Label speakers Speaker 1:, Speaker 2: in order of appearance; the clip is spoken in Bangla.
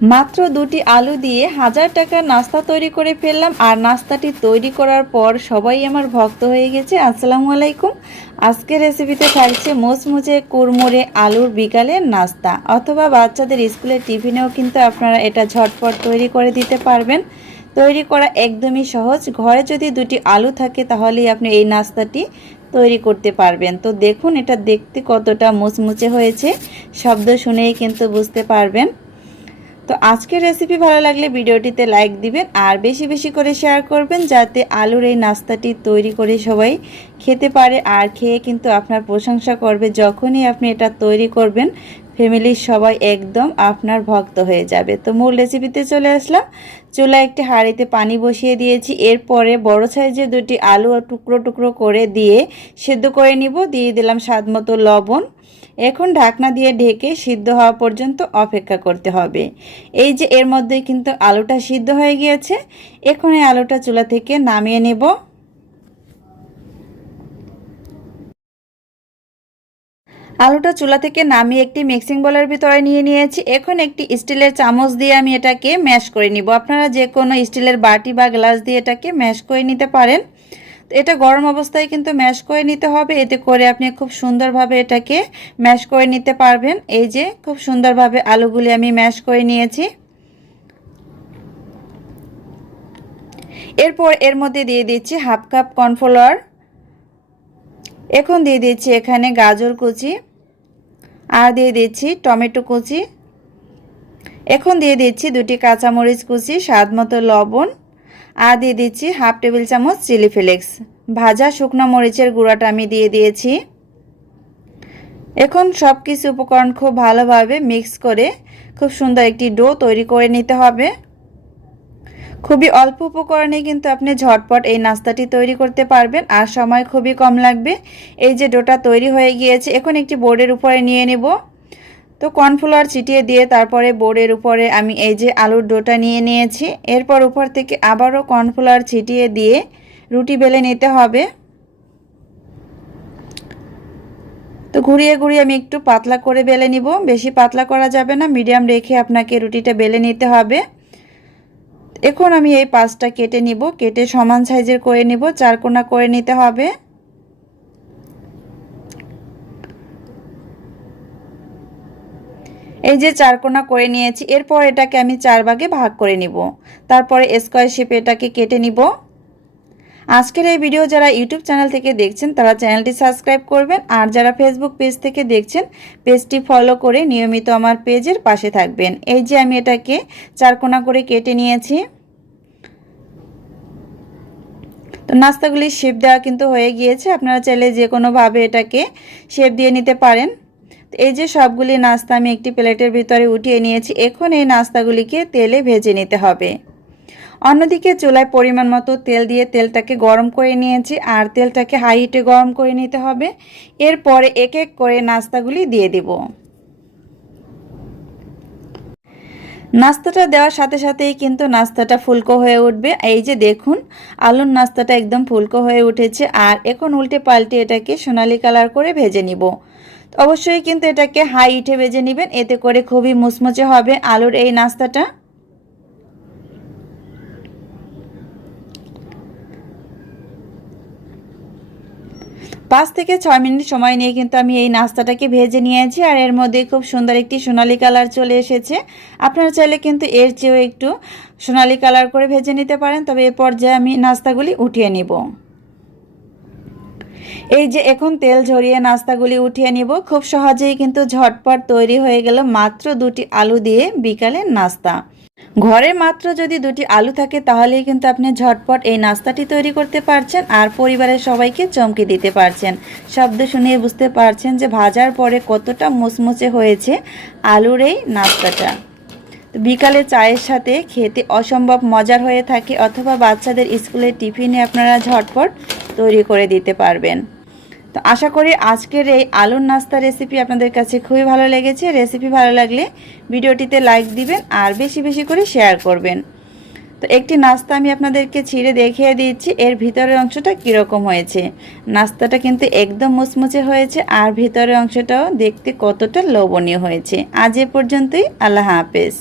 Speaker 1: মাত্র দুটি আলু দিয়ে হাজার টাকার নাস্তা তৈরি করে ফেললাম, আর নাস্তাটি তৈরি করার পর সবাই আমার ভক্ত হয়ে গেছে। আসসালামু আলাইকুম। আজকের রেসিপিতে থাকছে মোচমুচে কুরমুরে আলুর বিকালের নাস্তা, অথবা বাচ্চাদের স্কুলের টিফিনেও কিন্তু আপনারা এটা ঝটপট তৈরি করে দিতে পারবেন। তৈরি করা একদমই সহজ। ঘরে যদি দুটি আলু থাকে, তাহলেই আপনি এই নাস্তাটি তৈরি করতে পারবেন। তো দেখুন, এটা দেখতে কতটা মুচমুচে হয়েছে, শব্দ শুনেই কিন্তু বুঝতে পারবেন। তো আজকের রেসিপি ভালো লাগলে ভিডিওটিতে লাইক দিবেন আর বেশি বেশি করে শেয়ার করবেন যাতে আলুর এই নাস্তাটি তৈরি করে সবাই খেতে পারে আর খেয়ে কিন্তু আপনার প্রশংসা করবে। যখনই আপনি এটা তৈরি করবেন ফ্যামিলির সবাই একদম আপনার ভক্ত হয়ে যাবে। তো মূল রেসিপিতে চলে আসলাম। চুলা একটি হাঁড়িতে পানি বসিয়ে দিয়েছি। এরপরে বড় সাইজের দুটি আলু টুকরো টুকরো করে দিয়ে সেদ্ধ করে নিব। দিয়ে দিলাম স্বাদ মতো লবণ। এখন ঢাকনা দিয়ে ঢেকে সিদ্ধ হওয়া পর্যন্ত অপেক্ষা করতে হবে। এই যে এর মধ্যে কিন্তু আলুটা সিদ্ধ হয়ে গিয়েছে, এখন এই আলুটা চুলা থেকে নামিয়ে নেব। আলুটা চুলা থেকে নামিয়ে একটি মিক্সিং বলের ভিতরে নিয়ে নিয়েছি। এখন একটি স্টিলের চামচ দিয়ে আমি এটাকে ম্যাশ করে নিব। আপনারা যে কোনো স্টিলের বাটি বা গ্লাস দিয়ে এটাকে ম্যাশ করে নিতে পারেন। এটা গরম অবস্থায় কিন্তু ম্যাশ করে নিতে হবে। এতে করে আপনি খুব সুন্দরভাবে এটাকে ম্যাশ করে নিতে পারবেন। এই যে খুব সুন্দরভাবে আলুগুলি আমি ম্যাশ করে নিয়েছি। এরপর এর মধ্যে দিয়ে দিচ্ছি হাফ কাপ কর্নফ্লাওয়ার এখন দিয়ে দিচ্ছি এখানে গাজর কুচি। আর দিয়ে দিচ্ছি টমেটো কুচি। এখন দিয়ে দিচ্ছি দুটি কাঁচামরিচ কুচি স্বাদ মতো লবণ। আর দিয়ে দিচ্ছি হাফ টেবিল চামচ চিলি ফ্লেক্স। ভাজা শুকনো মরিচের গুঁড়াটা আমি দিয়ে দিয়েছি। এখন সব কিছু উপকরণ খুব ভালোভাবে মিক্স করে খুব সুন্দর একটি ডো তৈরি করে নিতে হবে। খুবই অল্প উপকরণে কিন্তু আপনি ঝটপট এই নাস্তাটি তৈরি করতে পারবেন আর সময় খুবই কম লাগবে। এই যে ডোটা তৈরি হয়ে গিয়েছে, এখন একটি বোর্ডের উপরে নিয়ে নেব। তো কর্নফ্লাওয়ার ছিটিয়ে দিয়ে তারপরে বোর্ডের উপরে আমি এই যে আলুর ডোটা নিয়ে নিয়েছি। এরপর উপর থেকে আবারও কর্নফ্লাওয়ার ছিটিয়ে দিয়ে রুটি বেলে নিতে হবে। তো ঘুরিয়ে ঘুরিয়ে আমি একটু পাতলা করে বেলে নিব। বেশি পাতলা করা যাবে না, মিডিয়াম রেখে আপনাকে রুটিটা বেলে নিতে হবে। এখন আমি এই পাঁচটা কেটে নিব। কেটে সমান সাইজের করে নিব চারকোনা করে নিতে হবে। এই যে চারকোনা করে নিয়েছি, এরপর এটাকে আমি চার ভাগে ভাগ করে নিব। তারপরে স্কোয়ার শেপে এটাকে কেটে নিব। আজকের এই ভিডিও যারা ইউটিউব চ্যানেল থেকে দেখছেন, তারা চ্যানেলটি সাবস্ক্রাইব করবেন। আর যারা ফেসবুক পেজ থেকে দেখছেন পেজটি ফলো করে নিয়মিত আমার পেজের পাশে থাকবেন। এই যে আমি এটাকে চারকোনা করে কেটে নিয়েছি। তো নাস্তাগুলি শেপ দেওয়া কিন্তু হয়ে গিয়েছে। আপনারা চাইলে যে কোনোভাবে এটাকে শেপ দিয়ে নিতে পারেন। এই যে সবগুলি নাস্তা আমি একটি প্লেটের ভিতরে উঠিয়ে নিয়েছি, এখন এই নাস্তাগুলিকে তেলে ভেজে নিতে হবে। অন্যদিকে চুলায় পরিমাণ মতো তেল দিয়ে তেলটাকে গরম করে নিয়েছি, আর তেলটাকে হাই হিটে গরম করে নিতে হবে। এরপরে এক এক করে নাস্তাগুলি দিয়ে দিব। নাস্তাটা দেওয়ার সাথে সাথেই কিন্তু নাস্তাটা ফুলকো হয়ে উঠবে। এই যে দেখুন, আলুর নাস্তাটা একদম ফুলকো হয়ে উঠেছে। আর এখন উল্টে পাল্টে এটাকে সোনালি কালার করে ভেজে নিব। অবশ্যই কিন্তু এটাকে হাই ইটে ভেজে নেবেন, এতে করে খুবই মুচমুচে হবে আলুর এই নাস্তাটা। পাঁচ থেকে ছয় মিনিট সময় নিয়ে কিন্তু আমি এই নাস্তাটাকে ভেজে নিয়েছি আর এর মধ্যে খুব সুন্দর একটি সোনালি কালার চলে এসেছে। আপনারা চাইলে কিন্তু এর চেয়েও একটু সোনালি কালার করে ভেজে নিতে পারেন, তবে এ পর্যায়ে আমি নাস্তাগুলি উঠিয়ে নিব। এই যে এখন তেল ঝরিয়ে নাস্তাগুলি উঠিয়ে নিব, খুব সহজেই কিন্তু ঝটপট তৈরি হয়ে গেল মাত্র দুটি আলু দিয়ে বিকালের নাস্তা। ঘরে মাত্র যদি দুটি আলু থাকে, তাহলেই কিন্তু আপনি ঝটপট এই নাস্তাটি তৈরি করতে পারছেন আর পরিবারের সবাইকে চমকে দিতে পারছেন। শব্দ শুনিয়ে বুঝতে পারছেন যে ভাজার পরে কতটা মুচমুচে হয়েছে আলুর এই নাস্তাটা। বিকালে চায়ের সাথে খেতে অসম্ভব মজার হয়ে থাকে অথবা বাচ্চাদের স্কুলের টিফিনে আপনারা ঝটপট তৈরি করে দিতে পারবেন। তো আশা করি আজকের এই আলুর নাস্তা রেসিপি আপনাদের কাছে খুবই ভালো লেগেছে। রেসিপি ভালো লাগলে ভিডিওটিতে লাইক দিবেন আর বেশি বেশি করে শেয়ার করবেন। তো একটি নাস্তা আমি আপনাদেরকে ছিঁড়ে দেখিয়ে দিচ্ছি, এর ভিতরের অংশটা কীরকম হয়েছে। নাস্তাটা কিন্তু একদম মুচমুচে হয়েছে আর ভিতরের অংশটাও দেখতে কতটা লোভনীয় হয়েছে। আজ এ পর্যন্তই, আল্লাহ হাফেজ।